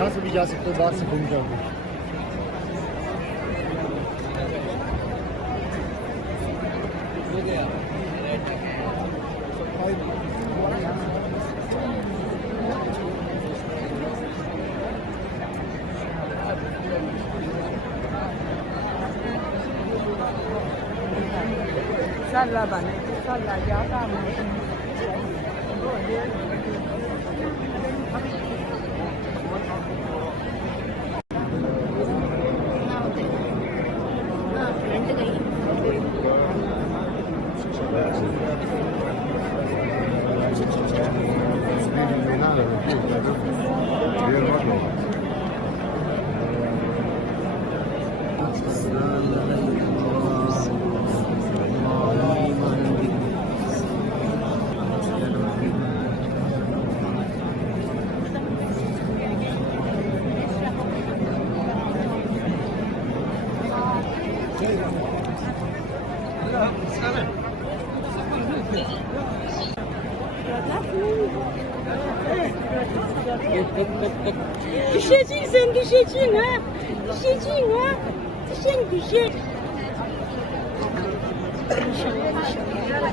यहाँ से भी जा सकते हो, बाहर से घूम जाओगे। Salla bana, salla ya tamam. Düşeceksin, düşeceksin ha. Düşeceksin ha. Düşeceksin, düşeceksin. İnşallah, inşallah.